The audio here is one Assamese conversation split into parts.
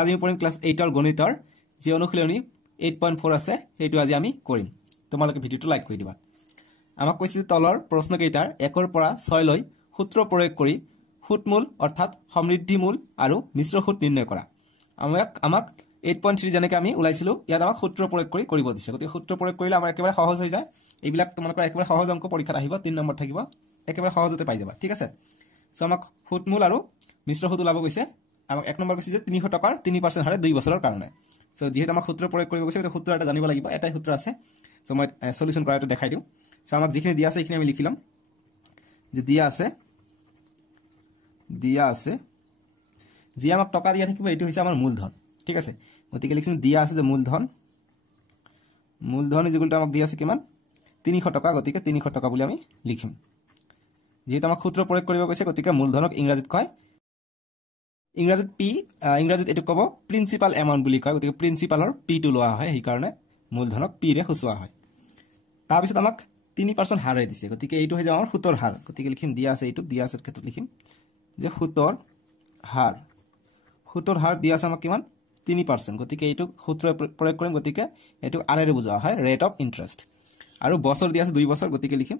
আজি আমি পঢ়িম ক্লাছ 8 গণিতৰ যে অনুশীলনী 8.4 আছে সেইটো আজি আমি কৰিম তোমালোকে ভিডিওটো লাইক কৰি দিবা আমাক কৈছে তলৰ প্ৰশ্নকেইটাৰ 1 ৰ পৰা 6 লৈ সূত্ৰ প্ৰয়োগ কৰি সূতমূল অৰ্থাৎ সমৃদ্ধিমূল আৰু মিশ্ৰ সূত নিৰ্ণয় কৰা আমাক 8.3 জনেকে আমি উলাইছিলো ইয়াত আমাক সূত্ৰ প্ৰয়োগ কৰি কৰিব দিছে গতি সূত্ৰ প্ৰয়োগ কৰিলে আমাৰ একেবাৰে সহজ হৈ যায় এইবিলাক তোমালোকৰ একেবাৰে সহজ অংক পৰীক্ষাত আহিব 3 নম্বৰ থাকিব একেবাৰে সহজতে পাই যাবা ঠিক আছে সো আমাক সূতমূল আৰু মিশ্ৰ সূত উলাব গৈছে আমাক 1 নম্বৰ কৈছে যে 300 টকাৰ 3% হাৰে 2 বছৰৰ কাৰণে সো যেহেতু আমাক সূত্ৰ প্ৰয়োগ কৰিব গৈছে সূত্ৰ এটা জানিব লাগিব এটাই সূত্ৰ আছে সো মই সলিউশন কৰাটো দেখাই দিও সো আমাক যিখিনি দিয়া আছে এইখিনি আমি লিখিলাম যে দিয়া আছে যি আমাক টকা দিয়া থাকিব এটো হৈছে আমাৰ মূলধন ঠিক আছে গতিকে লিখিম দিয়া আছে যে মূলধন যেগুলটা আমাক দিয়া আছে কিমান 300 টকা গতিকে 300 টকা বুলি আমি লিখিম যেহেতু আমাক সূত্ৰ প্ৰয়োগ কৰিব গৈছে গতিকে মূলধনক ইংৰাজীত কয় ইংৰাজীত পি ইংৰাজীত এটো কব প্ৰিন্সিপাল এমাউন্ট বুলি কয় গতিকে প্ৰিন্সিপালৰ পি টু লোৱা হয় এই কাৰণে মূলধনক পি ৰে খুচুৱা হয় তাৰ পিছত আমাক 3% হাৰে দিছে গতিকে এইটো হৈ যায় আমাৰ সূতৰ হাৰ গতিকে লিখিম দিয়া আছে এইটো দিয়া আছে ক্ষেত্ৰত লিখিম যে সূতৰ হাৰ দিয়া আছে আমাক কিমান 3% গতিকে এইটো সূত্ৰ প্ৰয়োগ কৰিম গতিকে এইটো আৰেৰে বুজোৱা হয় ৰেট অফ ইন্টাৰেষ্ট আৰু বছৰ দিয়া আছে 2 বছৰ গতিকে লিখিম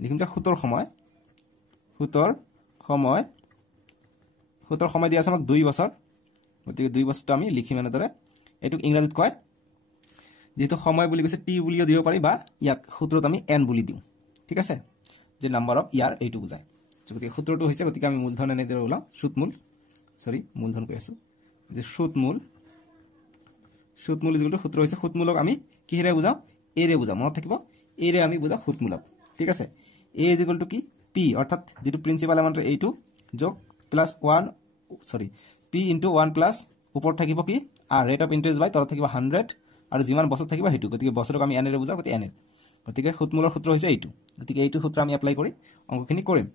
যে সূতৰ সময় দিয়া আছে আমাক 2 বছৰ গতিকে 2 বছৰটো আমি লিখিম এনেদৰে এইটো ইংৰাজীত কয় যেহেতু সময় বুলি কৈছে টি বুলিও দিব পাৰি বা ইয়াক সূত্ৰত আমি এন বুলি দিও ঠিক আছে যে নাম্বাৰ অফ ইয়াৰ এইটো বুজায় গতিকে সূত্ৰটো হৈছে গতিকে আমি মূলধন এনেদৰে ওলাম মূলধন কৈ আছো যে সুতমূল যেগুলো সূত্ৰ হৈছে সুতমূলক আমি কিহেৰে বুজাম এৰে বুজাম মনত থাকিব এৰে আমি বুজাম সুতমূলক ঠিক আছে এ ইকুয়াল টু কি পি অর্থাৎ যেটো প্রিন্সিপাল এমাউন্ট এইটো যোগ প্লাস 1 পি ইনটু 1 প্লাস উপর থাকিব কি আর রেট অফ ইন্টারেস্ট বাই তলত থাকিব 100 আৰু যিমান বছৰ থাকিব হেতু গতিকে বছৰক আমি এনেৰে বুজাও গতিকে এনে গতিকে সুতমূলৰ সূত্ৰ হৈছে এইটো গতিকে এইটো সূত্ৰ আমি এপ্লাই কৰি অংকখিনি কৰিম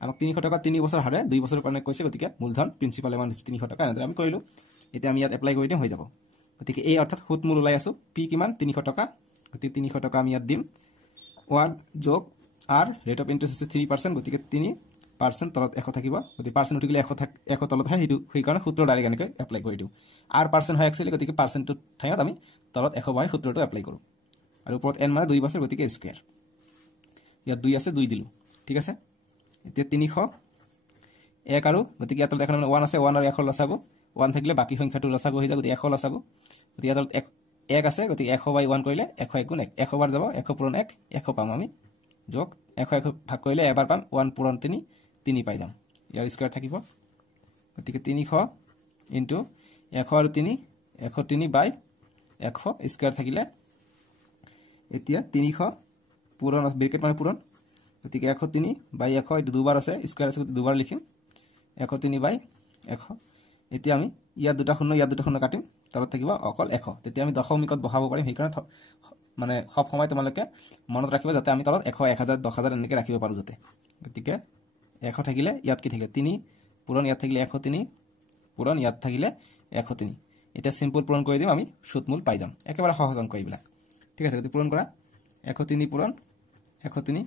আমাক 300 টকা 3 বছৰ হাৰে 2 বছৰৰ কাৰণে কৈছে গতিকে মূলধন প্ৰিন্সিপাল এমাউন্ট 300 টকা এনেদৰে আমি কৰিলো এতিয়া আমি ইয়াত এপ্লাই কৰি দিম হৈ যাব গতিকে এই অৰ্থাৎ সুতমূল ওলাই আছো পি কিমান 300 টকা গতিকে 300 টকা আমি ইয়াত দিম 1 যোগ আর রেট অফ ইন্টারেস্ট আছে 3% গতিকে 3% তলত 100 থাকিব গতিকে পার্সেন্ট উঠি গলে 100 তলত হয় হেতু সেই কাৰণে সূত্ৰ ডাইৰেক্ট এনেকৈ এপ্লাই কৰি দিও আৰ পাৰ্সেন্ট হয় একচুয়ালি গতিকে পাৰ্সেন্ট ঠাইত আমি তলত 100 বাই সূত্ৰটো এপ্লাই কৰো আৰু ওপৰত n মানে 2 বছৰ গতিকে স্কয়াৰ ইয়াত 2 আছে 2 দিলু ঠিক আছে এতিয়া 300 1 আৰু গতিকে ইয়াত দেখালে 1 আছে 1 আৰু 1 লসাগু 1 থাকিলে বাকি সংখ্যাটো লসাগু হৈ যায় গতিকে 1 লসাগু গতিকে ইয়াত 1 আছে গতিকে 100 বাই 1 কৰিলে 100 গুণ 1 100 বাৰ যাব 100 পূৰণ 1 100 পাম আমি যোগ 100 ভাগ কৰিলে এবাৰ পাম 1 পূৰণ 3 3 পাই যাম ইয়াৰ স্কয়াৰ থাকিব গতিকে 300 ইনটু 100 আৰু 3 103 বাই 100 স্কয়াৰ থাকিলে এতিয়া 300 পূৰণ ব্ৰেকেট মানে পূৰণ গতিকে 103 বাই 100 এটো দুবাৰ আছে স্কয়াৰ আছে গতিকে দুবাৰ লিখিম 103 বাই 100 এতিয়া আমি ইয়াত দুটা শূন্য কাটিম তলত থাকিব অকল 100 তেতিয়া আমি দশমিকত বহাব পাৰিম সেই কাৰণে মানে সব সময় তোমালকে মনত ৰাখিবা যাতে আমি তলত 100 1000 10000 এনেকৈ ৰাখিব পাৰো যাতে গতিকে 100 থাকিলে ইয়াত কি থাকিলে 3 পূৰণ ইয়াত থাকিলে 103 পূৰণ ইয়াত থাকিলে 103 এটা সিম্পল পূৰণ কৰি দিম আমি সুতমূল পাই যাম একেবাৰে সহজ অংক এইবিলাক ঠিক আছে গতি পূৰণ কৰা 103 পূৰণ 103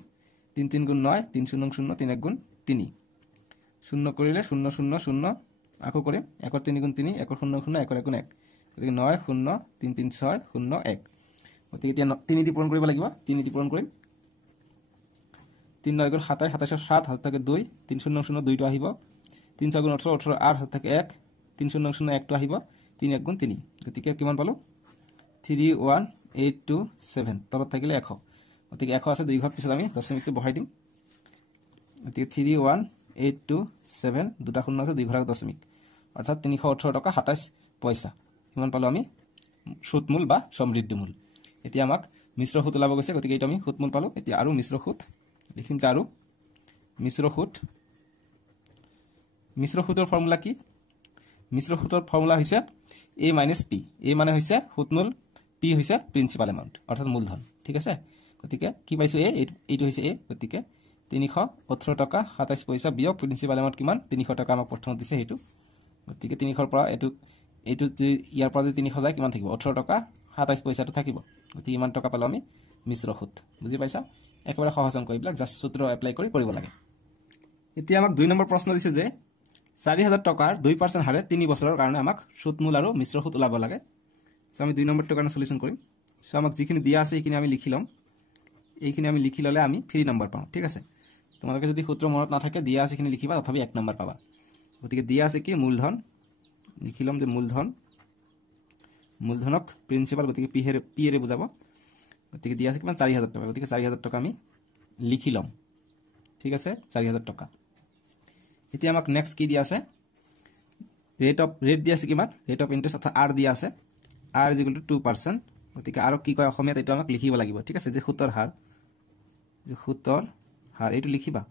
3 3 গুণ 9 3 0 0 3 1 গুণ 3 0 কৰিলে 0 0 0 আকৌ কৰিম 1 3 গুণ 3 1 0 0 1 1 গুণ 1 গতিকে 9 0 3 3 6 0 1 গতিকে এতিয়া 3 দি পূৰণ কৰিব লাগিব 3 দি পূৰণ কৰিম 3 9 গুণ 27 27 7 হাত থাকে 2 3 0 0 2 টো আহিব 3 6 গুণ 18 18 8 হাত থাকে 1 3 0 0 1 টো আহিব 3 1 গুণ 3 গতিকে কিমান পালো 31827 তলত থাকিলে 100 গতিকে 100 আছে 2 ঘৰ পিছত আমি দশমিকটো বহাই দিম গতিকে 31827 দুটা শূন্য আছে 2 ঘৰ দশমিক অৰ্থাৎ 318 টকা 27 পইচা কিমান পালো আমি সুতমূল বা সমৃদ্ধিমূল এতিয়া আমাক মিশ্র সূত ওলাব গৈছে গতিকে এইটো আমি সুতমূল পালো এতিয়া আৰু মিশ্ৰ সূত লিখিম যে আৰু মিশ্ৰ সূতৰ ফৰ্মুলা কি মিশ্ৰ সূতৰ ফৰ্মুলা হৈছে a - p a মানে হৈছে সুতমূল p হৈছে প্ৰিন্সিপাল এমাউন্ট অৰ্থাৎ মূলধন ঠিক আছে গতিকে কি পাইছো a এইটো হৈছে a গতিকে 318 টকা 27 পইচা বিয়োগ প্ৰিন্সিপাল এমাউন্ট কিমান 300 টকা আমাক প্ৰথমত দিছে হেতু গতিকে 300 ৰ পৰা এইটো ইয়াৰ পৰা 300 যায় কিমান থাকিব 18 টকা 27 পইচাটো থাকিব গতিকে ইমান টকা পালো আমি মিশ্র সূত বুজি পাইছা একেবাৰে সহজ অংক এইবিলাক জাস্ট সূত্ৰ এপ্লাই কৰি কৰিব লাগে এতিয়া আমাক 2 নম্বৰ প্ৰশ্ন দিছে যে 4000 টকাৰ 2% হাৰে 3 বছৰৰ কাৰণে আমাক সুতমূল আৰু মিশ্ৰ সুত ওলাব লাগে সো আমি 2 নম্বৰটোৰ কাৰণে সলিউশন কৰিম সো আমাক যিখিনি দিয়া আছে এইখিনি আমি লিখি লম এইখিনি আমি লিখি ললে আমি 3 নম্বৰ পাম ঠিক আছে তোমালোকে যদি সূত্ৰ মনত নাথাকে দিয়া আছে এইখিনি লিখিবা তথাপি 1 নম্বৰ পাবা গতিকে দিয়া আছে কি মূলধন লিখি লম যে মূলধনক প্ৰিন্সিপাল গতিকে পি এৰে বুজাব গতিকে দিয়া আছে কিমান 4000 টকা গতিকে 4000 টকা আমি লিখি লম ঠিক আছে 4000 টকা এতিয়া আমাক নেক্সট কি দিয়া আছে ৰেট দিয়া আছে কিমান ৰেট অফ ইন্টাৰেষ্ট অথবা আৰ দিয়া আছে r = 2% গতিকে আৰু কি কয় অসমীয়াত এটা আমাক লিখিব লাগিব ঠিক আছে যে সুতৰ হার এইটো লিখিবা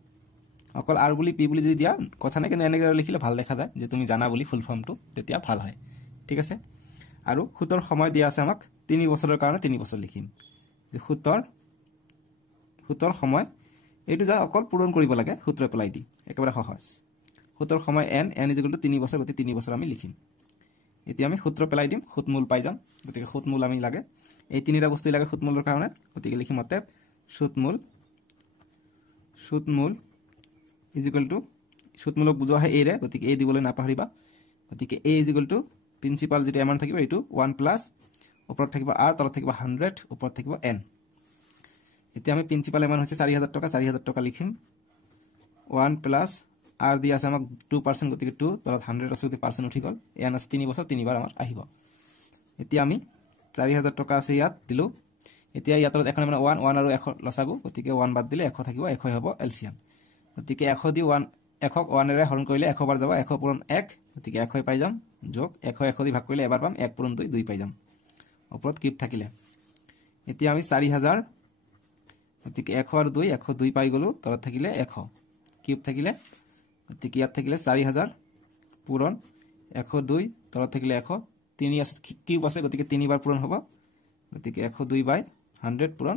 অকল r বুলি p বুলি যদি দিয়া কথা নাই কিন্তু এনেকৈ লিখিলে ভাল দেখা যায় যে তুমি জানা বুলি ফুল ফর্মটো তেতিয়া ভাল হয় ঠিক আছে আৰু সুতৰ সময় দিয়া আছে আমাক 3 বছৰৰ কাৰণে 3 বছৰ লিখিম যে সুতৰ সময় এইটো যা অকল পূৰণ কৰিব লাগে সূত্ৰ এপ্লাই দি একেবাৰে সহজ সুতৰ সময় n = 3 বছৰ গতি 3 বছৰ আমি লিখিম এতিয়া আমি সূত্ৰ পেলাই দিম সুতমূল পাই যাম গতিকে সুতমূল আমি লাগে এই তিনিটা বস্তু লাগে সুতমূলৰ কাৰণে গতিকে লিখিম অতএব সুতমূল = সুতমূলক বুজোৱা হয় এৰে গতিকে এ দিবলৈ নাপাহৰিবা গতিকে a = প্ৰিন্সিপাল যেটা এমাউন্ট থাকিব এইটো 1 প্লাস ওপৰত থাকিব r তলত থাকিব 100 ওপৰত থাকিব n এতিয়া আমি প্ৰিন্সিপাল এমাউন্ট হৈছে 4000 টকা 4000 টকা লিখিম 1 প্লাস r দিয়া আছে আমাক 2% গতিকে 2 তলত 100 আছে গতিকে পার্সেন্ট উঠি গল n আছে 3 বছৰ 3 বাৰ আমাৰ আহিব এতিয়া আমি 4000 টকা আছে ইয়াত দিলো এতিয়া ইয়াত এখন মানে 1 1 আৰু 1 লসাগু গতিকে 1 বাদ দিলে 1 থাকিব 1 হ'ব এলসিয়াম গতিকে 1 দি 1 1ক 1 এৰে হৰণ কৰিলে 1 বাৰ যাব 1 পূৰণ 1 গতিকে 1 পাই যাম যোগ 1 1 দি ভাগ কৰিলে এবাৰ পাম 1 পূৰণ 2 2 পাই যাম ওপৰত কিউব থাকিলে এতিয়া আমি 4000 গতিকে 1 আৰু 2 1 2 পাই গলো তলত থাকিলে 1 কিউব থাকিলে গতিকে ইয়াত থাকিলে 4000 পূৰণ 1 2 তলত থাকিলে 1 3 আছে কিউব আছে গতিকে 3 বাৰ পূৰণ হ'ব গতিকে 102 বাই 100 পূৰণ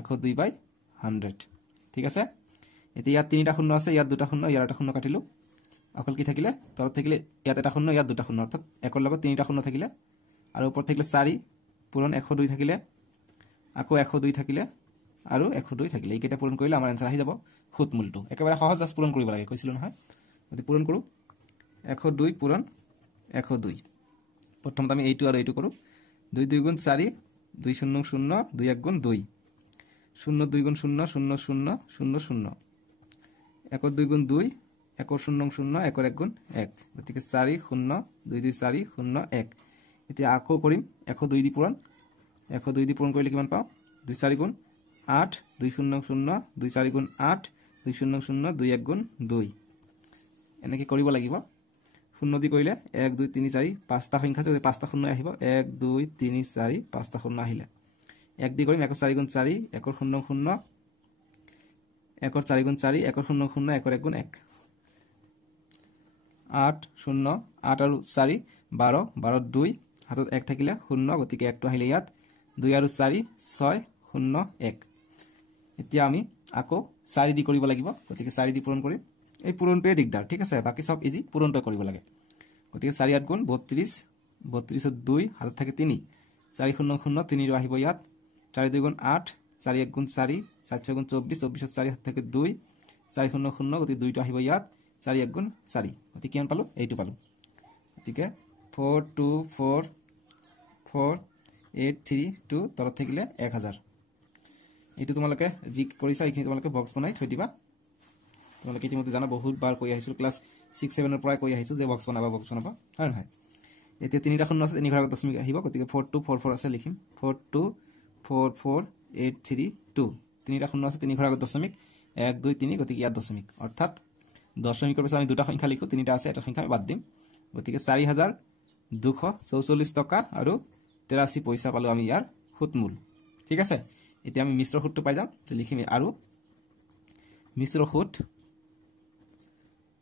102 বাই 100 ঠিক আছে এতিয়া ইয়াত 3টা শূন্য আছে ইয়াত 2টা শূন্য ইয়াত এটা শূন্য কাটিলো অকল কি থাকিলে তলত থাকিলে ইয়াত এটা শূন্য ইয়াত 2টা শূন্য অৰ্থাৎ একৰ লগত 3টা শূন্য থাকিলে আৰু ওপৰত থাকিলে 4 পূৰণ 102 থাকিলে আকৌ 102 থাকিলে আৰু 102 থাকিলে এইকেইটা পূৰণ কৰিলে আমাৰ आंसर আহি যাব সুতমূলটো একেবাৰে সহজ জাস্ট পূৰণ কৰিব লাগে কৈছিল নহয় যদি পূৰণ কৰো 102 পূৰণ 102 প্ৰথমতে আমি এইটো আৰু এইটো কৰো 2 2 গুণ 4 2 0 0 2 1 গুণ 2 0 2 গুণ 0 0 0 0 0 1 2 গুণ 2 1 0 0 1 1 গুণ 1 গতিকে 4 0 2 2 4 0 1 এতিয়া আকৌ কৰিম 102 দি পূৰণ 102 দি পূৰণ কৰিলে কিমান পাম 2 4 গুণ 8 2 0 0 2 4 গুণ 8 2 0 0 2 1 গুণ 2 এনেকৈ কৰিব লাগিব 0 দি কৰিলে 1 2 3 4 পাঁচটা সংখ্যা যদি পাঁচটা শূন্য আহিব 1 2 3 4 পাঁচটা শূন্য আহিলে 1 দি কৰিম 1 4 গুণ 4 1 0 0 1 4 গুণ 4 1 0 0 1 1 গুণ 1 8 0 8 আৰু 4 12 12 2 হাতত 1 থাকিলে 0 গতিকে 1 টো আহিলে ইয়াত 2 আৰু 4 6 0 1 এতিয়া আমি আকৌ 4 দি কৰিব লাগিব গতিকে 4 দি পূৰণ কৰিম এই পূৰণটোৱে দিগদাৰ ঠিক আছে বাকি সব ইজি পূৰণটো কৰিব লাগে গতিকে 4 8 গুণ 32 32 ত 2 হাতত থাকে 3 4 0 0 3 ৰ আহিব ইয়াত 4 2 গুণ 8 4 1 গুণ 4 4 6 গুণ 24 24 4 হাতত থাকে 2 4 0 0 গতিকে 2 টো আহিব ইয়াত 4 1 গুণ 4 গতিকে কিমান পালো এইটো পালো গতিকে 4 2 4 4 8 3 2 তলত থাকিলে 1000 এইটো তোমালোকে জি কৰিছা এইখিনি তোমালোকে বক্স বনাই থৈ দিবা তোমালোকে ইতিমধ্যে জানা বহুত বাৰ কৈ আহিছো ক্লাস 6 7 ৰ পৰা কৈ আহিছো যে বক্স বনাবা হয় নহয় এতিয়া তিনিটা শূন্য আছে তিনি ঘৰৰ দশমিক আহিব গতিকে 4244 আছে লিখিম 424483 তিনিটা শূন্য আছে তিনি ঘৰৰ দশমিক 1 2 3 গতিকে ইয়াত দশমিক অৰ্থাৎ দশমিকৰ পিছত আমি দুটা সংখ্যা লিখো তিনিটা আছে এটা সংখ্যা আমি বাদ দিম গতিকে 4244 টকা আৰু 83 পইচা পালো আমি ইয়াৰ সুতমূল ঠিক আছে এতিয়া আমি মিশ্ৰ সুতটো পাই যাম লিখিম আৰু মিশ্ৰ সুত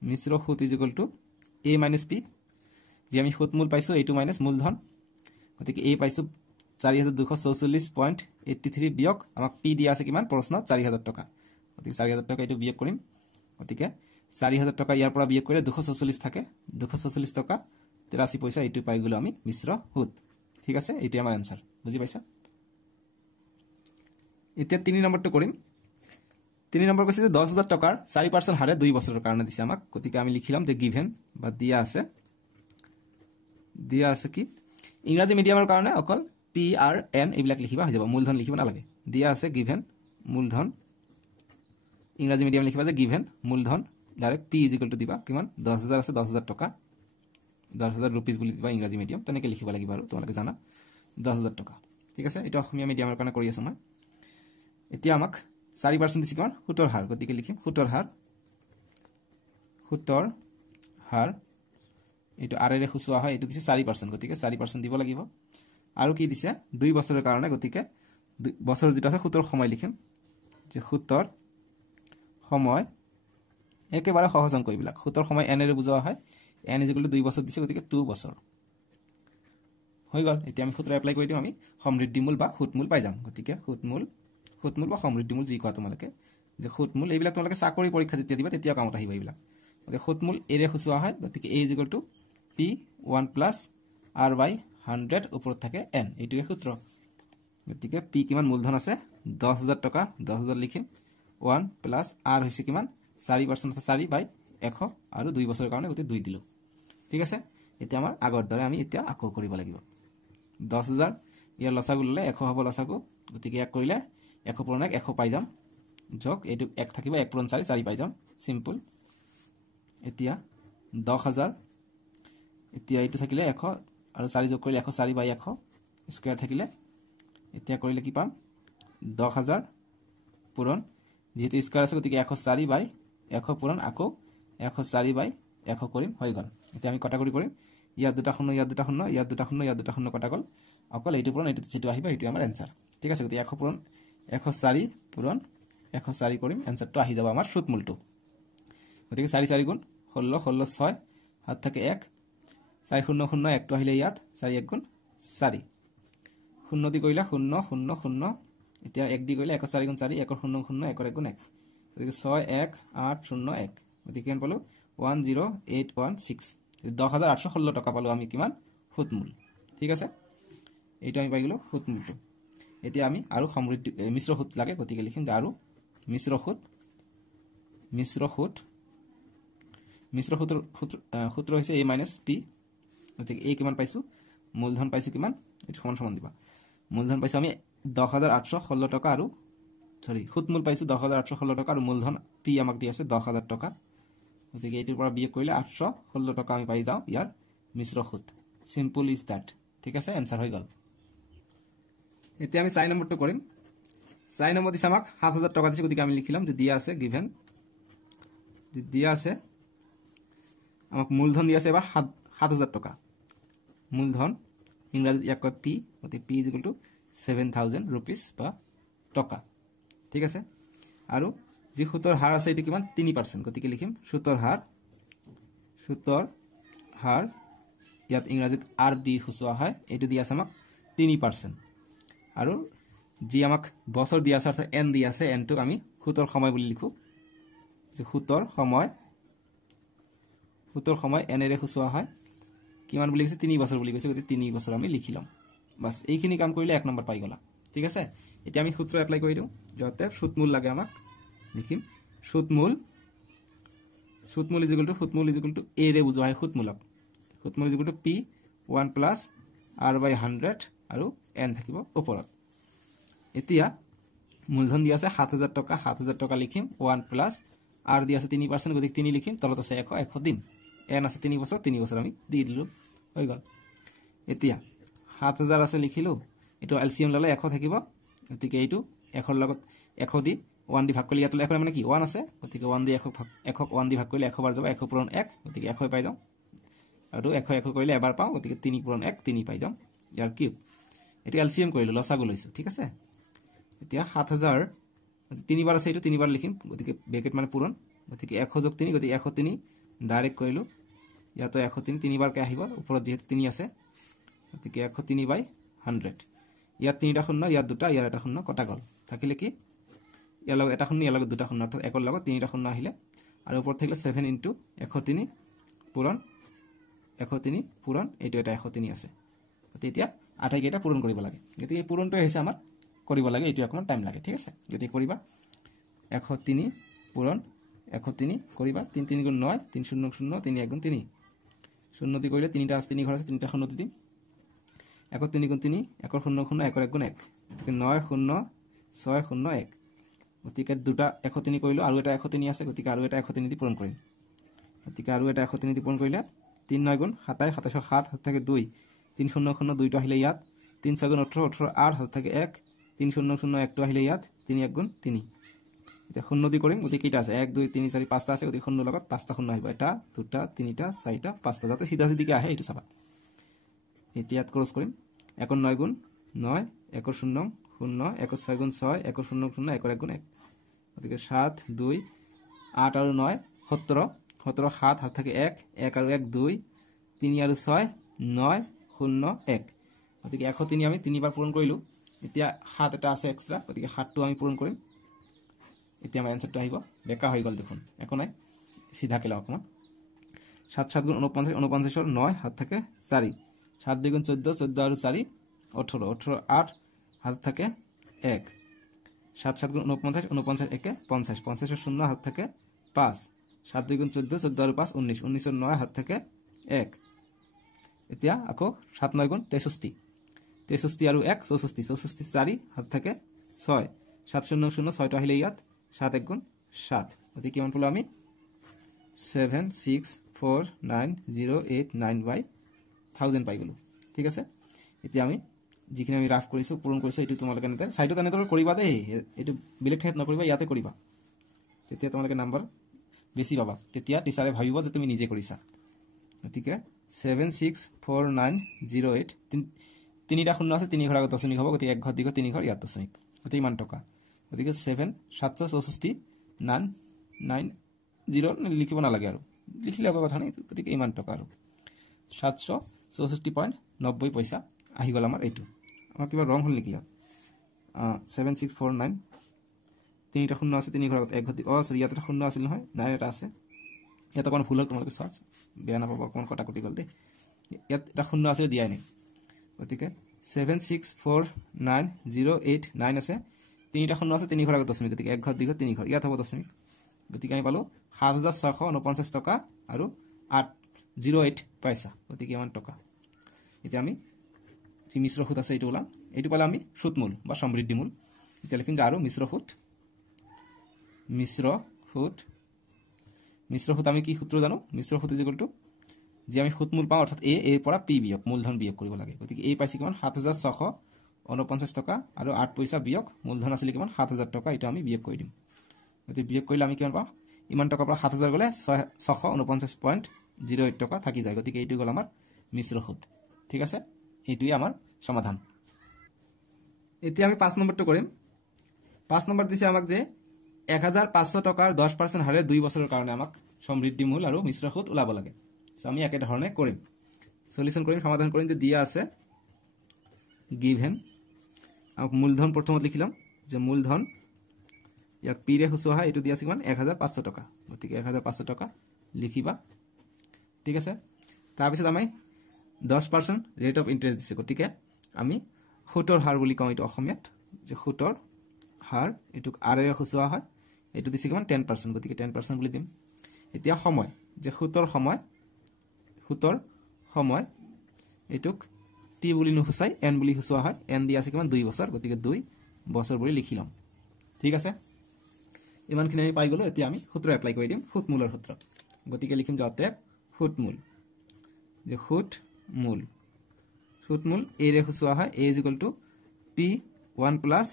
= a - p যে আমি সুতমূল পাইছো এইটো মাইনাস মূলধন গতিকে a পাইছো 4244.83 বিয়োগ আমাক p দিয়া আছে কিমান প্ৰশ্নত 4000 টকা গতিকে 4000 টকা এইটো বিয়োগ কৰিম গতিকে 4000 টকা ইয়াৰ পৰা বিয়োগ কৰিলে 244 থাকে 244 টকা 83 পইচা এইটো পাই গলো আমি মিশ্ৰ সুত ঠিক আছে এইটো আমাৰ आंसर বুজি পাইছা এতিয়া 3 নম্বৰটো কৰিম 3 নম্বৰ কৈছে যে 10000 টকাৰ 4% হাৰে 2 বছৰৰ কাৰণে দিছে আমাক গতিকে আমি লিখিলাম যে গিভেন বা দিয়া আছে কি ইংৰাজী মিডিয়ামৰ কাৰণে অকল পি আৰ এন এইবিলাক লিখিবা হৈ যাব মূলধন লিখিব নালাগে দিয়া আছে গিভেন মূলধন ইংৰাজী মিডিয়াম লিখিবা যে গিভেন মূলধন direct P is equal to দিবা কিমান 10000 আছে 10000 টকা 10000 रुपीस বুলি দিবা ইংৰাজী মিডিয়াম তেনেকৈ লিখিব লাগিব আৰু তোমালোকে জানা 10000 টকা ঠিক আছে এটা অসমীয়া মিডিয়ামৰ কাৰণে কৰি আছো মই এতিয়া আমাক 4% দিছে কিমান সুতৰ হাৰ গতিকে লিখিম সুতৰ হাৰ এটো আৰৰে খুচুৱা হয় এটো দিছে 4% গতিকে 4% দিব লাগিব আৰু কি দিছে 2 বছৰৰ কাৰণে গতিকে বছৰ যেটা আছে সুতৰ সময় লিখিম যে সুতৰ সময় একেবাৰে সহজ অংক এইবিলাক সুতৰ সময় n এৰে বুজোৱা হয় n = 2 বছৰ দিছে গতিকে 2 বছৰ হৈ গল এতিয়া আমি সূত্ৰ এপ্লাই কৰি দিম আমি সমৃদ্ধিমূল বা সুতমূল পাই যাম গতিকে সুতমূল বা সমৃদ্ধিমূল যি কোৱা তোমালোকে যে সুতমূল এইবিলাক তোমালোকে চাকৰি পৰীক্ষা যেতিয়া দিবা তেতিয়া কামত আহিব এইবিলাক গতিকে সুতমূল এৰে খুচুৱা হয় গতিকে a = p 1 + r/100 ওপৰত থাকে n এইটোৱে সূত্ৰ গতিকে p কিমান মূলধন আছে 10000 টকা 10000 লিখিম 1 + r হৈছে কিমান 4% আছে 4/100 আৰু 2 বছৰৰ কাৰণে গতি 2 দিলো ঠিক আছে এতিয়া আমাৰ আগৰ দৰে আমি এতিয়া আকৌ কৰিব লাগিব 10000 ইয়াৰ লসাগু ললে 100 হ'ব লসাগু গতিকে এক কৰিলে 100 * 1 100 পাই যাম যোগ এইটো 1 থাকিব 1 * 4 4 পাই যাম সিম্পল এতিয়া 10000 এতিয়া এইটো থাকিলে 100 আৰু 4 যোগ কৰিলে 104/100 স্কয়াৰ থাকিলে এতিয়া কৰিলে কি পাম 10000 পূৰণ যেহেতু স্কয়াৰ আছে গতিকে 104/100 পূৰণ আকৌ 104/100 কৰিম হৈ গল এতিয়া আমি কটাকৰি কৰিম ইয়াত দুটা শূন্য ইয়াত দুটা শূন্য ইয়াত দুটা শূন্য ইয়াত দুটা শূন্য কটা গল অকল এইটো পূৰণ এইটো যেটো আহিব এইটো আমাৰ आंसर ঠিক আছে গতিকে 100 পূৰণ 104 পূৰণ 104 কৰিম आंसरটো আহি যাব আমাৰ সুতমূলটো গতিকে 4 4 গুণ 16 16 6 হাত থাকে 1 4 0 0 1 টো আহিলে ইয়াত 4 1 গুণ 4 0 দি কইলা 0 0 0 এতিয়া 1 দি কইলা 1 4 গুণ 4 1 0 0 1 1 গুণ 1 গতিকে 6 1 8 0 1 গতিকে কেন পালো 10816 10816 টাকা পালো আমি কিমান সুতমূল ঠিক আছে এইটো আমি পাই গলো সুতমূলটো এতিয়া আমি আৰু সমৃদ্ধি মিশ্ৰ সুত লাগে গতিকে লিখিম আৰু মিশ্ৰ সুতৰ সূত্ৰ হৈছে a - p গতিকে a কিমান পাইছো মূলধন পাইছো কিমান এটো সমান সমান দিবা মূলধন পাইছো আমি 10816 টাকা আৰু সৰি সুতমূল পাইছো 10816 টাকা আৰু মূলধন p আমাক দি আছে 10000 টাকা গতিকে এইটোৰ পৰা বিয়োগ কৰিলে 816 টাকা আমি পাই যাও ইয়াৰ মিশ্র সুত সিম্পল ইজ দ্যাট ঠিক আছে आंसर হৈ গল এতিয়া আমি 4 নম্বৰটো কৰিম 4 নম্বৰ দিছে আমাক 7000 টাকা দিছে গতিকে আমি লিখিলাম যে দিয়া আছে গিভেন যে দিয়া আছে আমাক মূলধন দিয়া আছে এবাৰ 7000 টাকা মূলধন ইংৰাজীত ইয়াক কয় p গতিকে p = 7000 रुपीस বা টাকা ঠিক আছে আৰু যি সুতৰ হাৰ আছে এটো কিমান 3% গতিকে লিখিম সুতৰ হাৰ ইয়াত ইংৰাজীত rb খুচুৱা হয় এটো দিয়া আছে আমাক 3% আৰু যি আমাক বছৰ দিয়া আছে অৰ্থাৎ n দিয়া আছে n টো আমি সুতৰ সময় বুলি লিখো যে সুতৰ সময় n এৰে খুচুৱা হয় কিমান বুলি কৈছে 3 বছৰ বুলি কৈছে গতিকে 3 বছৰ আমি লিখিলাম বাস এইখিনি কাম কৰিলে 1 নম্বৰ পাই গলা ঠিক আছে এতিয়া আমি সূত্ৰ এপ্লাই কৰি দিও যতে সুতমূল লাগে আমাক লিখিম সুতমূল = a ৰে বুজোৱা হয় সুতমূলক সুতমূল = p 1 + r/100 আৰু n থাকিব ওপৰত এতিয়া মূলধন দিয়া আছে 7000 টাকা 7000 টাকা লিখিম 1 + r দিয়া আছে 3% গতিকে 3 লিখিম তলত আছে 100 100 দিম n আছে 3 বছৰ আমি দি দিলো হৈ গল এতিয়া 7000 আছে লিখিলো এটো এলসিএম ললে 100 থাকিব গতিকে এইটো 100 ৰ লগত 100 দি 1 দি ভাগ কৰিলে ইয়াত 100 মানে কি 1 আছে গতিকে 1 দি 100 দি ভাগ কৰিলে 100 বাৰ যাব 100 পূৰণ 1 গতিকে 100 পাই যাও আৰু 100 কৰিলে এবাৰ পাও গতিকে 3 পূৰণ 1 3 পাই যাও ইয়াৰ কিউব এটো এলসিএম কৰিলো লসাগু লৈছো ঠিক আছে এতিয়া 7000 3 বাৰ আছে এটো 3 বাৰ লিখিম গতিকে ব্ৰেকেট মানে পূৰণ গতিকে 100 যোগ 3 গতিকে 103 ডাইৰেক্ট কৰিলো ইয়াতো 103 3 বাৰ কে আহিব ওপৰত যেহেতু 3 আছে গতিকে 103/100 ইয়াত 3টা শূন্য ইয়াত দুটা ইয়াত এটা শূন্য কটা গল থাকিলে কি ইয়াৰ লগত এটা শূন্য ইয়াৰ লগত দুটা শূন্য অৰ্থাৎ একৰ লগত 3টা শূন্য আহিলে আৰু ওপৰত থাকিলে 7 * 103 পূৰণ 103 পূৰণ এইটো এটা 103 আছে গতিকে এতিয়া আটাইকেইটা পূৰণ কৰিব লাগে গতিকে এই পূৰণটো হৈছে আমাৰ কৰিব লাগে এইটো অকমান টাইম লাগে ঠিক আছে গতিকে কৰিবা 103 পূরণ 103 করিবা 3 3 গুণ 9 3 0 0 3 1 গুণ 3 0 দি কইলে 3টা আছে 3 ঘর আছে 3টা 0 দিম 1 3 গুণ 3 1 0 0 1 1 গুণ 1 9 0 6 0 1 গতিকে দুটা 1 3 কইলো আৰু এটা 1 3 আছে গতিকে আৰু এটা 1 3 দি পূৰণ কৰিম গতিকে আৰু এটা 1 3 দি পূৰণ কৰিলে 3 9 গুণ 27 27 7 হাত থাকে 2 3 0 0 2 টো আহিলে ইয়াত 3 6 গুণ 18 18 8 হাত থাকে 1 3 0 0 1 টো আহিলে ইয়াত 3 1 গুণ 3 এটা 0 দি কৰিম গতিকে কিটা আছে 1 2 3 4 5টা আছে গতিকে 0 লগত 5টা 0 আহিব এটা দুটা তিনিটা চাৰিটা পাঁচটা যাতে সিধা সিধিকে আহে এটো চাবা এতিয়াত ক্ৰস কৰিম 1 9 গুণ 9 1 0 0 1 6 গুণ 6 1 0 0 1 1 গুণ 1 গতিকে 7 2 8 আৰু 9 17 17 7 হাত থাকে 1 1 আৰু 1 2 3 আৰু 6 9 0 1 গতিকে 103 আমি তিনিবাৰ পূৰণ কৰিলো এতিয়া 7 এটা আছে এক্সট্ৰা গতিকে 7 টো আমি পূৰণ কৰিম এতিয়া আমাৰ আনসারটো আহিব বেকা হৈ গল দেখোন একো নাই সিধা কেলা অকমান 7 7 গুণ 49 49 এর 9 হাত থাকে 4 7 2 গুণ 14 14 আৰু 4 18 18 8 হাত থাকে 1 7 7 গুণ 49 49 1 50 50 এর 0 হাত থাকে 5 7 2 গুণ 14 14 আৰু 5 19 19 এর 9 হাত থাকে 1 এতিয়া আকৌ 7 9 গুণ 63 63 আৰু 1 64 64 4 হাত থাকে 6 7 0 0 6 টো আহিলে ইয়াত 7 1 গুণ 7 গতি কিমান পলো আমি 7 6 4 9 0 8 9 বাই 1000 পাই গলো ঠিক আছে এতিয়া আমি যিখিনি আমি রাফ কৰিছো পূৰণ কৰিছো এটো তোমালোকে নেতে সাইডত আনে তোৰ কৰিবা দে এটো বিলেক ঠাইত নকৰিবা ইয়াতে কৰিবা তেতিয়া তোমালোকে নাম্বাৰ বেছি পাবা তেতিয়া টিচাৰে ভাবিব যে তুমি নিজে কৰিছা গতিকে 7 6 4 9 0 8 তিনিটা শূন্য আছে তিনি ঘৰ আগত দশমিক হ'ব গতিকে এক ঘৰ দিগো তিনি ঘৰ ইয়াত দশমিক গতিকে ইমান টকা গতিকে 7 764 9 9 0 লিখিব না লাগে আৰু লিখিলে আকৌ কথা নাই গতিকে ইমান টকা আৰু 764.90 পইচা আহি গল আমাৰ এইটো আমাৰ কিবা ৰং হল নেকি ইয়াত 7649 তিনিটা শূন্য আছে তিনি ঘৰ আগত এক ঘৰ সৰি ইয়াত শূন্য আছিল নহয় নাই এটা আছে ইয়াত কোন ভুল হল তোমালোকে চাৰ্চ বেয়া না পাবা কোন কটা কটি গল দে ইয়াত এটা শূন্য আছে দিয়াই নাই গতিকে 764908 আছে তিনিটা শূন্য আছে তিনি ঘৰ আগত দশমিক গতিকে এক ঘৰ দিগো তিনি ঘৰ ইয়াত হ'ব দশমিক গতিকে আমি পালো 7649 টকা আৰু 808 পইচা গতিকে ইমান টকা এতিয়া আমি যি মিশ্র সুত আছে এইটো ওলাম এইটো পালে আমি সুতমূল বা সমৃদ্ধি মূল এতিয়া লিখিম যে আৰু মিশ্ৰ সুত আমি কি সূত্ৰ জানো মিশ্ৰ সুত ইকুয়াল টু যে আমি সুতমূল পাওঁ অৰ্থাৎ এ পৰা পি বিয়োগ মূলধন বিয়োগ কৰিব লাগে গতিকে এই পাইছে কিমান 7649 টকা আৰু 8 পইচা বিয়োগ মূলধন আছিল কিমান 7000 টকা এটা আমি বিয়োগ কৰি দিম গতিকে বিয়োগ কৰিলে আমি কিমান পাম ইমান টকাৰ পৰা 7000 গলে 649.08 টকা থাকি যায় গতিকে এইটো গল আমাৰ মিশ্ৰ সুত ঠিক আছে এইটোই আমাৰ সমাধান এতিয়া আমি 5 নম্বৰটো কৰিম 5 নম্বৰ দিছে আমাক যে 1500 টকাৰ 10% হাৰে 2 বছৰৰ কাৰণে আমাক সমৃদ্ধি মূল আৰু মিশ্ৰ সুত ওলাব লাগে সো আমি একে ধৰণে কৰিম সলিউশন কৰিম সমাধান কৰিম যে দিয়া আছে গিভেন আৰু মূলধন প্ৰথমত লিখিলাম যে মূলধন ইয়াক পি ৰে হুসোহা এটো দিয়া আছে কিমান 1500 টকা গতিকে 1500 টকা লিখিবা ঠিক আছে তাৰ পিছত আমি 10% ৰেট অফ ইন্টাৰেস্ট দিছে গতিকে আমি সুতৰ হাৰ বুলি কওঁ এটো অসমীয়াত যে সুতৰ হাৰ এটুক আৰ ৰে হুসোহা হয় এটো দিছে কিমান 10% গতিকে 10% বুলি দিম এতিয়া সময় যে সুতৰ সময় এটুক টি বুলি নুহুসাই এন বুলি হুসোহা হয় এন দিয়া আছে কিমান 2 বছৰ গতিকে 2 বছৰ বুলি লিখিলাম ঠিক আছে ইমানখিনি আমি পাই গলো এতিয়া আমি সূত্ৰ এপ্লাই কৰি দিম সুতমূলৰ সূত্ৰ গতিকে লিখিম যে অতএব সুতমূল যে সুতমূল এ ৰে হুসোহা হয় a p 1 plus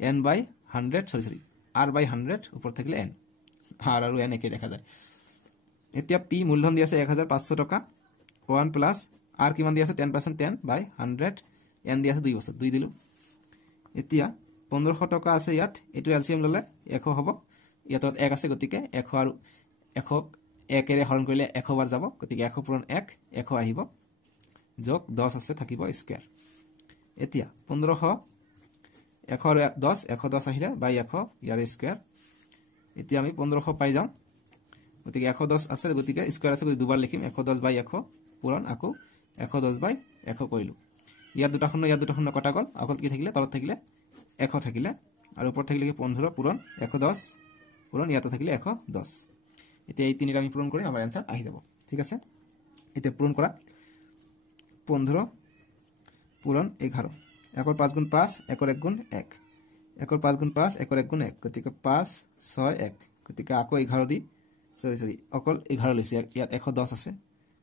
n by 100 সৰি r by 100 উপৰ থাকলে n r আৰু n একে দেখা যায় এতিয়া p মূলধন দিয়া আছে 1500 টকা 1 plus r কিমান দিয়া আছে 10% 10 by 100 n দিয়া আছে 2 বছৰ 2 দিলু এতিয়া 1500 টকা আছে ইয়াত এটো এলসিএম ললে 100 হ'ব ইয়াত 1 আছে গতিকে 100 আৰু 100 1 এৰে হৰণ কৰিলে 100 বাৰ যাব গতিকে 100 পূৰণ 1 100 আহিব যোগ 10 আছে থাকিব স্কয়াৰ এতিয়া 1500 100 আৰু 10 110 আহিলে বাই 100 ইয়াৰ স্কয়াৰ এতিয়া আমি 1500 পাই যাম গতিকে 110 আছে গতিকে স্কয়াৰ আছে গতিকে দুবাৰ লিখিম 110 বাই 100 পূৰণ আকৌ 110 বাই 100 কৰিলো ইয়াত দুটা শূন্য কটা গল আকল কি থাকিলে তলত থাকিলে 100 থাকিলে আৰু ওপৰত থাকিলে 15 পূৰণ 110 পূৰণ ইয়াতে থাকিলে 110 এতিয়া এই তিনিটা আমি পূৰণ কৰিম আমাৰ এনসাৰ আহি যাব ঠিক আছে এতিয়া পূৰণ কৰা 15 পূৰণ 11 1 5 গুণ 5 1 1 গুণ 1 1 5 গুণ 5 1 1 গুণ 1 গতিকে 5 6 1 গতিকে আকৌ 11 দি সরি অকল 11 লৈছে ইয়াত 110 আছে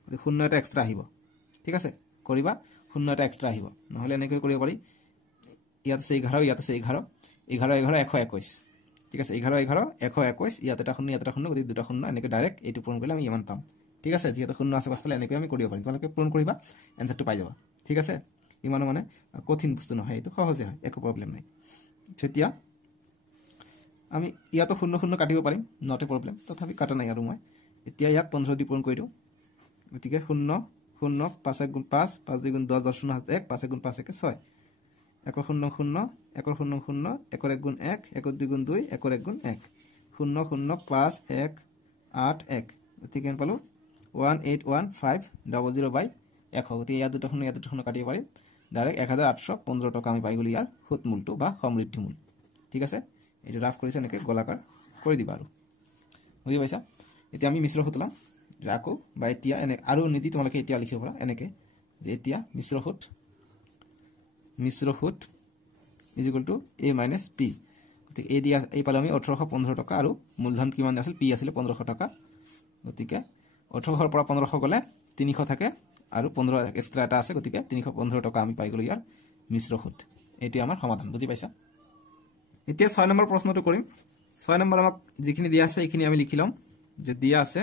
গতিকে 0 এটা এক্সট্ৰা আহিব ঠিক আছে কৰিবা 0 এটা এক্সট্ৰা আহিব নহলে এনেকৈ কৰিব পাৰি ইয়াত আছে 11 ইয়াত আছে 11 11 11 121 ঠিক আছে 11 11 121 ইয়াত এটা 0 ইয়াত এটা 0 গতিকে দুটা 0 এনেকৈ ডাইৰেক্ট এইটো পূৰণ কৰিলে আমি ইমান পাম ঠিক আছে যেহেতু 0 আছে পাছফালে এনেকৈ আমি কৰিব পাৰিম তোমালোকে পূৰণ কৰিবা এনসারটো পাই যাবা ঠিক আছে ইমান মানে কঠিন বস্তু নহয় এইটো সহজে হয় একো প্ৰবলেম নাই তেতিয়া আমি ইয়াতো 0 0 কাটিব পাৰিম নট এ প্ৰবলেম তথাপি কাটা নাই আৰু মই এতিয়া ইয়াক 15 দি পূৰণ কৰি দিওঁ গতিকে 0 0 5 1 গুণ 5 5 2 গুণ 10 10 0 1 5 1 গুণ 5 1 6 1 0 0 1 0 0 1 1 গুণ 1 1 2 গুণ 2 1 1 গুণ 1 0 0 5 1 8 1 গতিকে কেন পালো 181500 বাই 100 গতিকে ইয়াত দুটা 0 কাটিব পাৰিম ডাইৰেক্ট 1815 টকা আমি পাই গলি ইয়াৰ সুত মূলটো বা সমৃদ্ধি মূল ঠিক আছে এইটো ৰাফ কৰিছে এনেকৈ গোলাকাৰ কৰি দিবা আৰু বুজি পাইছা এতিয়া আমি মিশ্ৰ সুত লম আকৌ বা এতিয়া এনে আৰু নীতি তোমালোকে এতিয়া লিখিব পাৰা এনেকৈ যে এতিয়া মিশ্ৰ সুত is equal to a minus p গতিকে a দিয়া এই পালে আমি 1815 টকা আৰু মূলধন কিমান আছিল p আছিল 1500 টকা গতিকে 1800 পৰা 1500 গলে 300 থাকে আৰু 15 এক্সট্ৰা এটা আছে গতিকে 315 টকা আমি পাই গলো ইয়াৰ মিশ্ৰ সুত এটি আমাৰ সমাধান বুজি পাইছা এতিয়া 6 নম্বৰ প্ৰশ্নটো কৰিম 6 নম্বৰ আমাক যিখিনি দিয়া আছে এইখিনি আমি লিখি লম যে দিয়া আছে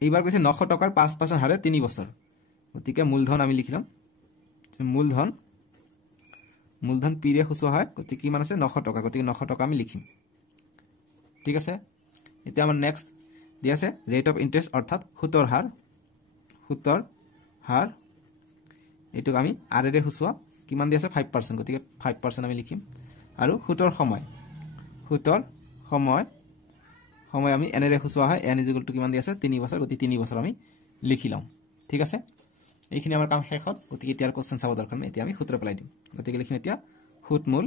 এইবাৰ কৈছে 900 টকাৰ 5% হাৰে 3 বছৰ গতিকে মূলধন আমি লিখি লম মূলধন p ৰে খুচুৱা হয় গতিকে কিমান আছে 900 টকা গতিকে 900 টকা আমি লিখিম ঠিক আছে এতিয়া আমাৰ নেক্সট দিয়া আছে ৰেট অফ ইন্টাৰেস্ট অৰ্থাৎ সুতৰ হাৰ এইটোক আমি r ৰে খুচুৱা কিমান দিয়া আছে 5% গতিকে 5% আমি লিখিম আৰু সুতৰ সময় আমি n ৰে খুচুৱা হয় n = কিমান দিয়া আছে 3 বছৰ গতিকে 3 বছৰ আমি লিখি লম ঠিক আছে এইখিনি আমাৰ কাম শেষ হ'ল গতিকে এতিয়া কোশ্চেন চাব দৰকাৰ নাই এতিয়া আমি সূত্ৰ পেলাই দিম গতিকে লিখিম এতিয়া সুত মূল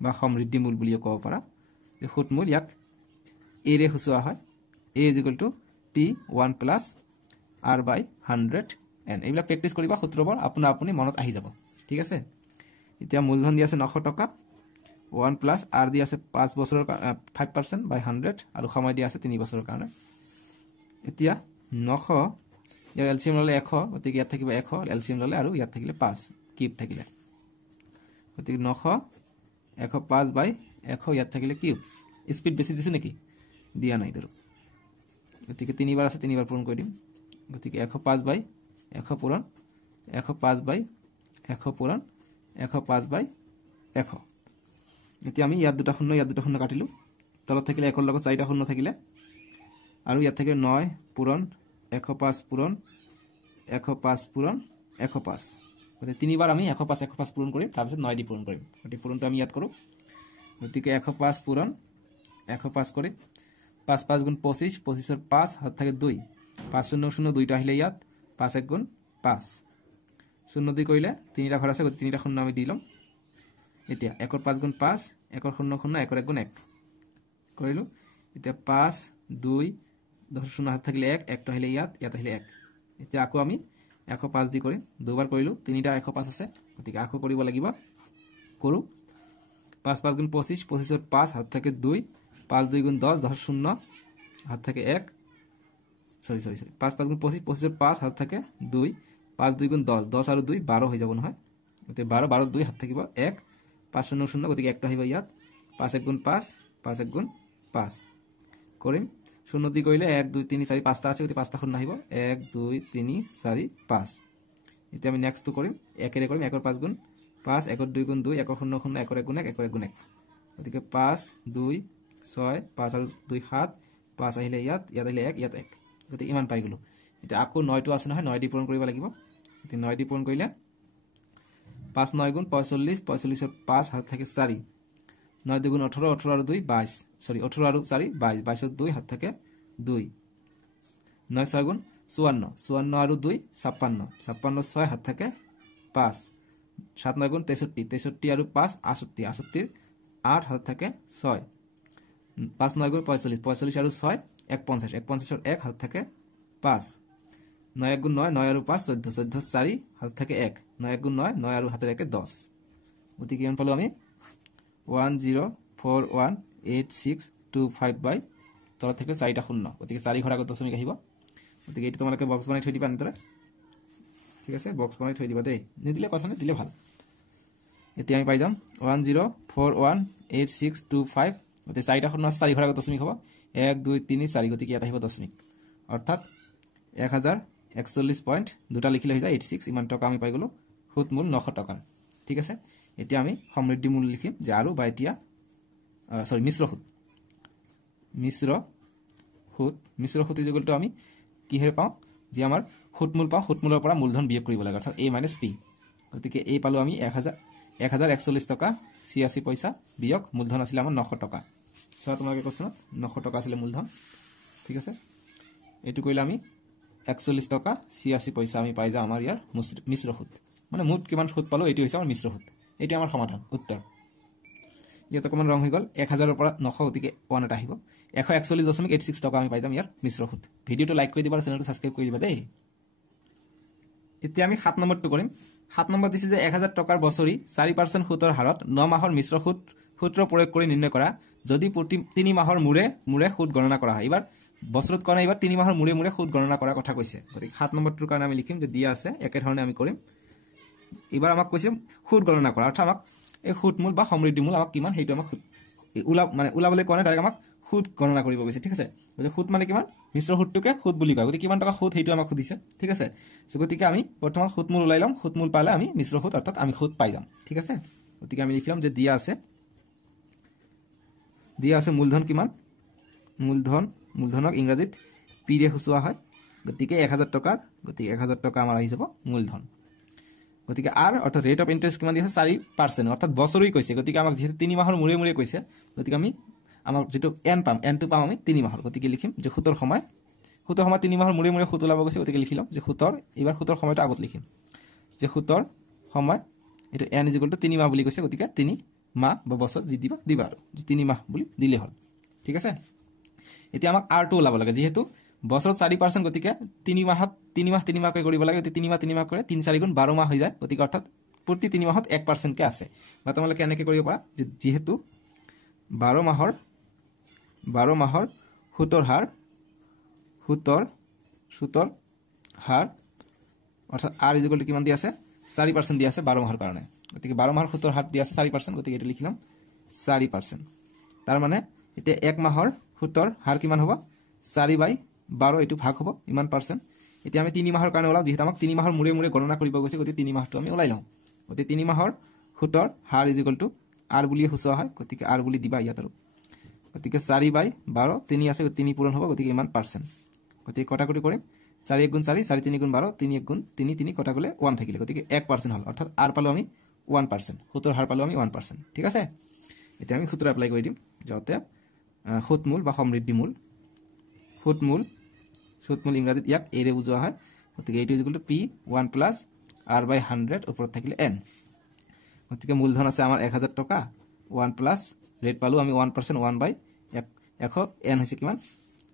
বা সমৃদ্ধি মূল বুলি ক'ব পাৰা যে সুত মূল ইয়াক a ৰে খুচুৱা হয় a = p1 + r / 100 n এইবিলাক প্ৰেক্টিস কৰিবা সূত্ৰবোৰ আপুনি মনত আহি যাব ঠিক আছে এতিয়া মূলধন দিয়া আছে 900 টকা 1 + r দিয়া আছে 5 বছৰৰ 5% / 100 আৰু সময় দিয়া আছে 3 বছৰৰ কাৰণে এতিয়া 900 ইয়াৰ এলসিএম ললে 100 গতিকে ইয়াত থাকিব 100 এলসিএম ললে আৰু ইয়াত থাকিলে 5 কিউব থাকিলে গতিকে 900 105 / 100 ইয়াত থাকিলে কিউব স্পিড বেছি দিছো নেকি দিয়া নাই ধৰো গতিকে তিনিবাৰ আছে তিনিবাৰ পূৰণ কৰি দিম গতিকে 105 / 100 পূৰণ 105 / 100 পূৰণ 105 / 100 এতিয়া আমি ইয়াত দুটা শূন্য কাটিলো তলত থাকিলে 1 ৰ লগত 4টা শূন্য থাকিলে আৰু ইয়াত থাকিলে 9 পূৰণ 105 পূৰণ 105 পূৰণ 105 গতিকে তিনিবাৰ আমি 105 পূৰণ কৰিম তাৰ পিছত 9 দি পূৰণ কৰিম গতিকে পূৰণটো আমি ইয়াত কৰো গতিকে 105 পূৰণ 105 কৰি 5 5 গুণ 25 25 ৰ 5 হাত থাকে 2 5 0 0 দুইটা আহিলে ইয়াত 5 1 গুণ 5 0 দি কৰিলে তিনিটা ঘৰ আছে গতিকে তিনিটা শূন্য আমি দি লম এতিয়া 1 ৰ 5 গুণ 5 1 ৰ 0 0 1 ৰ 1 গুণ 1 কৰিলো এতিয়া 5 2 10 0 হাত থাকিলে 1 1 টো আহিলে ইয়াত আহিলে 1 এতিয়া আকৌ আমি 105 দি কৰিম দুবাৰ কৰিলো তিনিটা 105 আছে গতিকে আকৌ কৰিব লাগিব কৰো 5 5 গুণ 25 25 ৰ 5 হাত থাকে 2 5 2 গুণ 10 10 0 হাত থাকে 1 সরি 5 5 গুণ 25 25 ৰ 5 হাত থাকে 2 5 2 গুণ 10 10 আৰু 2 12 হৈ যাব নহয় গতিকে 12 12 2 হাত থাকিব 1 5 0 0 গতিকে 1 টো আহিব ইয়াত 5 1 গুণ 5 5 1 গুণ 5 কৰিম 0 দি কৰিলে 1 2 3 4 5টা আছে গতিকে 5টা শূন্য আহিব 1 2 3 4 5 এতিয়া আমি নেক্সট টো কৰিম 1 এৰে কৰিম 1 ৰ 5 গুণ 5 1 ৰ 2 গুণ 2 1 ৰ 0 0 1 ৰ 1 গুণ 1 1 ৰ 1 গুণ 1 গতিকে 5 2 6 5 আৰু 2 7 5 আহিলে ইয়াত আহিলে 1 ইয়াত 1 গতিকে ইমান পাই গলো এতিয়া আকৌ 9 টো আছে নহয় 9 দি পূৰণ কৰিব লাগিব এতিয়া 9 দি পূৰণ কৰিলে 5 9 গুণ 45 45 ৰ 5 হাত থাকে 4 9 2 গুণ 18 18 আৰু 2 22 সৰি 18 আৰু 4 22 22 ৰ 2 হাত থাকে 2 9 6 গুণ 54 54 আৰু 2 56 56 6 হাত থাকে 5 7 9 গুণ 63 63 আর 5 68 68 8 হাত থাকে 6 5 9 গুণ 45 45 আর 6 1 50 1 50 আর 1 হাত থাকে 5 9 1 গুণ 9 9 আর 5 14 14 4 হাত থাকে 1 9 1 গুণ 9 9 আর হাতের 1 10 গতি কিমান পালো আমি 10418625 বাই তল থেকে 4টা শূন্য গতিকে 4 ঘৰ আগত দশমিক আহিব গতিকে এইটো তোমালোকে বক্স বনাই থৈ দিবা আনতৰে ঠিক আছে বক্স বনাই থৈ দিবা দেই নিদিলে কথা নাই দিলে ভাল এতিয়া আমি পাই যাম 10418625 গতিকে 4টা শূন্য 4 ঘৰ আগত দশমিক হ'ব 1 2 3 4 গতিকে ইয়াত আহিব দশমিক অৰ্থাৎ 1041 পইণ্ট দুটা লিখিলে হৈ যায় 86 ইমান টকা আমি পাই গলো সুত মূল 900 টকা ঠিক আছে এতিয়া আমি সমৃদ্ধি মূল লিখিম যে আৰু বা এতিয়া সৰি মিশ্ৰ সুত ইকুয়াল টু আমি কি হে পাও যে আমাৰ সুত মূল পাও সুত মূলৰ পৰা মূলধন বিয়োগ কৰিব লাগে অৰ্থাৎ a - p গতিকে এই পালো আমি 1041 টকা 86 পইচা বিয়োগ মূলধন আছিল আমাৰ 900 টকা সব তোমাকে কোশ্চেন 900 টকা আছিল মূলধন ঠিক আছে এটু কইলে আমি 41 টকা 86 পইচা আমি পাই যা আমাৰ ইয়াৰ মিশ্ৰ সুত মানে মুঠ কিমান সুত পালো এটি হৈছে আমাৰ মিশ্ৰ সুত এটি আমাৰ সমাধান উত্তৰ ইয়াত অকমান ৰং হৈ গল 1000 ৰ পৰা 900 গতিকে 1 এটা আহিব 141.86 টকা আমি পাই যাম ইয়াৰ মিশ্ৰ সুত ভিডিওটো লাইক কৰি দিবা চেনেলটো সাবস্ক্ৰাইব কৰি দিবা দেই এতিয়া আমি 7 নম্বৰটো কৰিম 7 নম্বৰ দিছিল যে 1000 টকাৰ বছৰি 4% সুতৰ হাৰত 9 মাহৰ মিশ্ৰ সুত সূত্ৰ প্ৰয়োগ কৰি নিৰ্ণয় কৰা যদি প্ৰতি 3 মাহৰ মুৰে মুৰে সুত গণনা কৰা হয় এবাৰ বছৰত কৰা এবাৰ 3 মাহৰ মুৰে মুৰে সুত গণনা কৰাৰ কথা কৈছে গতিকে 7 নম্বৰটোৰ কাৰণে আমি লিখিম যে দিয়া আছে একে ধৰণে আমি কৰিম এবাৰ আমাক কৈছে সুত গণনা কৰা অৰ্থাৎ আমাক এই সুত মূল বা সমৃদ্ধি মূল আমাক কিমান হেইটো আমাক উলাবলে কোৱা নাই ডাইৰেক্ট আমাক সুত গণনা কৰিব গৈছে ঠিক আছে গতিকে সুত মানে কিমান মিশ্র সুতটোকে সুত বুলি কয় গতিকে কিমান টকা সুত হেইটো আমাক খুদিছে ঠিক আছে সো গতিকে আমি প্ৰথম সুত মূল উলাই লম সুত মূল পালে আমি মিশ্ৰ সুত অৰ্থাৎ আমি সুত পাই যাম ঠিক আছে গতিকে আমি লিখিলাম যে দিয়া আছে মূলধন কিমান মূলধনক ইংৰাজীত পি ৰে খুচুৱা হয় গতিকে 1000 টকাৰ গতিকে 1000 টকা আমাৰ আহি যাব মূলধন গতিকে আর অর্থাৎ রেট অফ ইন্টারেস্ট কিমান দিছে 4% অর্থাৎ বছরই কৈছে গতিকে আমাক যেহেতু 3 মাহৰ মুৰে মুৰে কৈছে গতিকে আমি আমাক যেটো n পাম n টো পাম আমি 3 মাহৰ গতিকে লিখিম যে সুতৰ সময় 3 মাহৰ মুৰে মুৰে সুত ওলাব গৈছে গতিকে লিখিলাম যে সুতৰ এবাৰ সুতৰ সময়টো আগত লিখিম যে সুতৰ সময় এটো n = 3 মাহ বুলি কৈছে গতিকে 3 মাহ বা বছৰ যি দিবা আৰু 3 মাহ বুলি দিলে হল ঠিক আছে এতিয়া আমাক r টো ওলাব লাগে যেহেতু বছৰত 4% গতিকে 3 মাহত 3 মাহ কৈ কৰিব লাগে 3 মাহ কৰে 3 4 গুণ 12 মাহ হৈ যায় গতিকে অৰ্থাৎ প্ৰতি 3 মাহত 1% কে আছে বা তোমালোকে এনেকৈ কৰিব পাৰা যেহেতু 12 মাহৰ সুতৰ হাৰ অৰ্থাৎ r = কিমান দি আছে 4% দি আছে 12 মাহৰ কাৰণে গতিকে 12 মাহৰ সুতৰ হাৰ দি আছে 4% গতিকে এটো লিখিলাম 4% তাৰ মানে এতিয়া 1 মাহৰ সুতৰ হাৰ কিমান হ'ব 4/12 এটো ভাগ হ'ব ইমান পার্সেন্ট এতিয়া আমি 3 মাহৰ কাৰণে ওলাও যেহেতু আমাক 3 মাহৰ মুৰে মুৰে গণনা কৰিব গৈছে গতিকে 3 মাহটো আমি ওলাই লওঁ গতিকে 3 মাহৰ সুতৰ হাৰ = r বুলি খুচুৱা হয় গতিকে r বুলি দিবা ইয়াত আৰু গতিকে 4/12 3 আছে 3 পূৰণ হ'ব গতিকে ইমান পাৰ্সেন্ট গতিকে কটাকটি কৰিম 4 1 গুণ 4 4 3 গুণ 12 3 1 গুণ 3 3 কটা গলে 1 থাকিলে গতিকে 1% হল অৰ্থাৎ r পালো আমি 1% সুতৰ হাৰ পালো আমি 1% ঠিক আছে এতিয়া আমি সূত্ৰ এপ্লাই কৰি দিম যাতে সুত মূল বা সমৃদ্ধি মূল সুত মূল ইংৰাজীত ইয়াক a ৰে বুজোৱা হয় গতিকে এইটো = p 1 + r/100 ওপৰত থাকিলে n গতিকে মূলধন আছে আমাৰ 1000 টকা 1 + ৰেট পালো আমি 1% 1/100 n হৈছে কিমান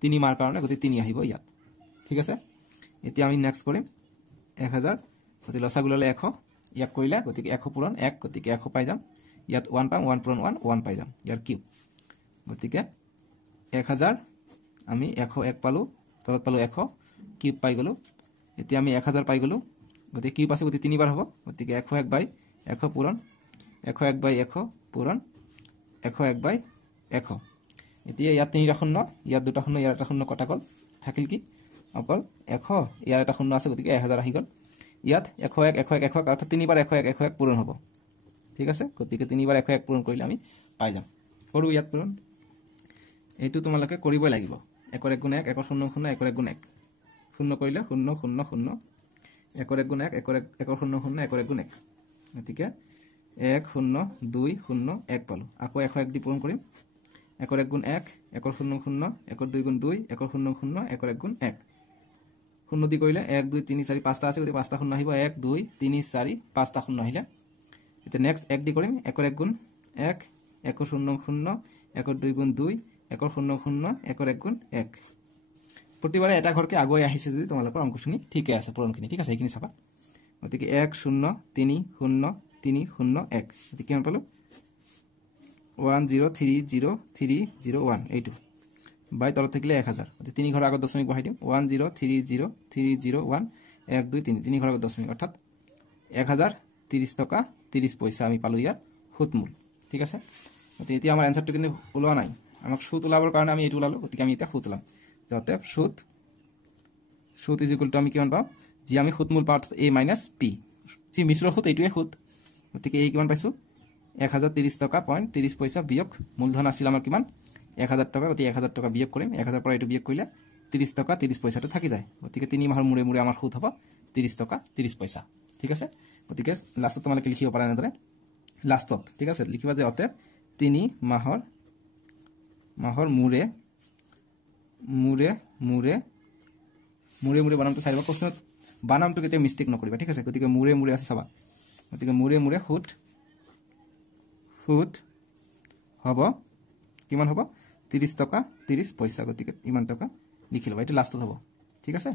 3 মাহৰ কাৰণে গতিকে 3 আহিব ইয়াত ঠিক আছে এতিয়া আমি নেক্সট কৰিম 1000 গতিকে লসাগু ললে 100 ইয়াক কৰিলে গতিকে 100 পূৰণ 1 গতিকে 100 পাই যাম ইয়াত 1 পাম 1 পূৰণ 1 পাই যাম ইয়াৰ কিউব গতিকে 1000 আমি 101 পালো তলত পালো 100 কিউব পাই গলো এতিয়া আমি 1000 পাই গলো গতিকে কিউব আছে গতিকে 3 বাৰ হ'ব গতিকে 101/100 পূৰণ 101/100 পূৰণ 101/100 এতিয়া ইয়াত 3টা শূন্য ইয়াত 2টা শূন্য ইয়াত এটা শূন্য কটা গল থাকিল কি অকল 100 ইয়াত এটা শূন্য আছে গতিকে 1000 আহি গল ইয়াত 101 অৰ্থাৎ 3 বাৰ 101 পূৰণ হ'ব ঠিক আছে গতিকে 3 বাৰ 101 পূৰণ কৰিলে আমি পাই যাম কৰো ইয়াত পূৰণ এইটো তোমালোকে কৰিবই লাগিব 1 1 গুণ 1 1 0 0 1 1 গুণ 1 শূন্য কৰিলে 0 0 0 1 1 গুণ 1 1 1 0 0 1 1 গুণ 1 গতিকে 1 0 2 0 1 পালো আকৌ 101 দি পূৰণ কৰিম 1 1 গুণ 1 1 0 0 1 2 গুণ 2 1 0 0 1 1 গুণ 1 শূন্য দি কৰিলে 1 2 3 4 5টা আছে গতিকে 5টা শূন্য আহিব 1 2 3 4 5টা শূন্য আহিলে এতিয়া নেক্সট 1 দি কৰিম 1 1 গুণ 1 1 0 0 1 2 গুণ 2 1 0 0 1 1 গুণ 1 প্ৰতিবাৰে এটা ঘৰকে আগুৱাই আহিছে যদি তোমালোকৰ অংকখিনি ঠিকে আছে পূৰণখিনি ঠিক আছে এইখিনি চাবা গতিকে 1 0 3 0 3 0 1 গতিকে কিমান পালো 1 0 3 0 3 0 1 এইটো বাই তলত থাকিলে 1000 গতিকে 3 ঘৰৰ আগত দশমিক বহাই দিম 1 0 3 0 3 0 1 1 2 3 3 ঘৰৰ আগত দশমিক অৰ্থাৎ 1030 টকা 30 পইচা আমি পালো ইয়াৰ সুতমূল ঠিক আছে গতিকে এতিয়া আমাৰ এনসাৰটো কিন্তু ওলোৱা নাই আমাক সুত ওলাবৰ কাৰণে আমি এইটো ওলালো গতিকে আমি এটা সুত ওলাম যাতে সুত ইজ ইকুয়াল টু আমি কিমান পাম যি আমি সুতমূল পাওঁ a মাইনাছ p যি মিশ্ৰ সুত এইটোৱে সুত গতিকে এই কিমান পাইছো 1030 টকা 30 পইচা বিয়োগ মূলধন আছিল আমাৰ কিমান 1000 টকা গতিকে 1000 টকা বিয়োগ কৰিম 1000 পৰা এইটো বিয়োগ কৰিলে 30 টকা 30 পইচাটো থাকি যায় গতিকে 3 মাহৰ মূৰে মূৰে আমাৰ সুত হ'ব 30 টকা 30 পইচা ঠিক আছে গতিকে লাষ্টত তোমালোকে লিখিব পাৰা এনেদৰে লাষ্টত ঠিক আছে লিখিবা যে অতএব 3 মাহৰ মূৰে বানামটো চাইবা কোশ্চেনত বানামটো কেতিয়া মিস্টেক নকৰিবা ঠিক আছে গতিকে মূৰে আছে চাবা গতিকে মূৰে সুত হ'ব কিমান হ'ব 30 টকা 30 পইচা গতিকে ইমান টকা লিখি লবা এটা লাষ্টত হ'ব ঠিক আছে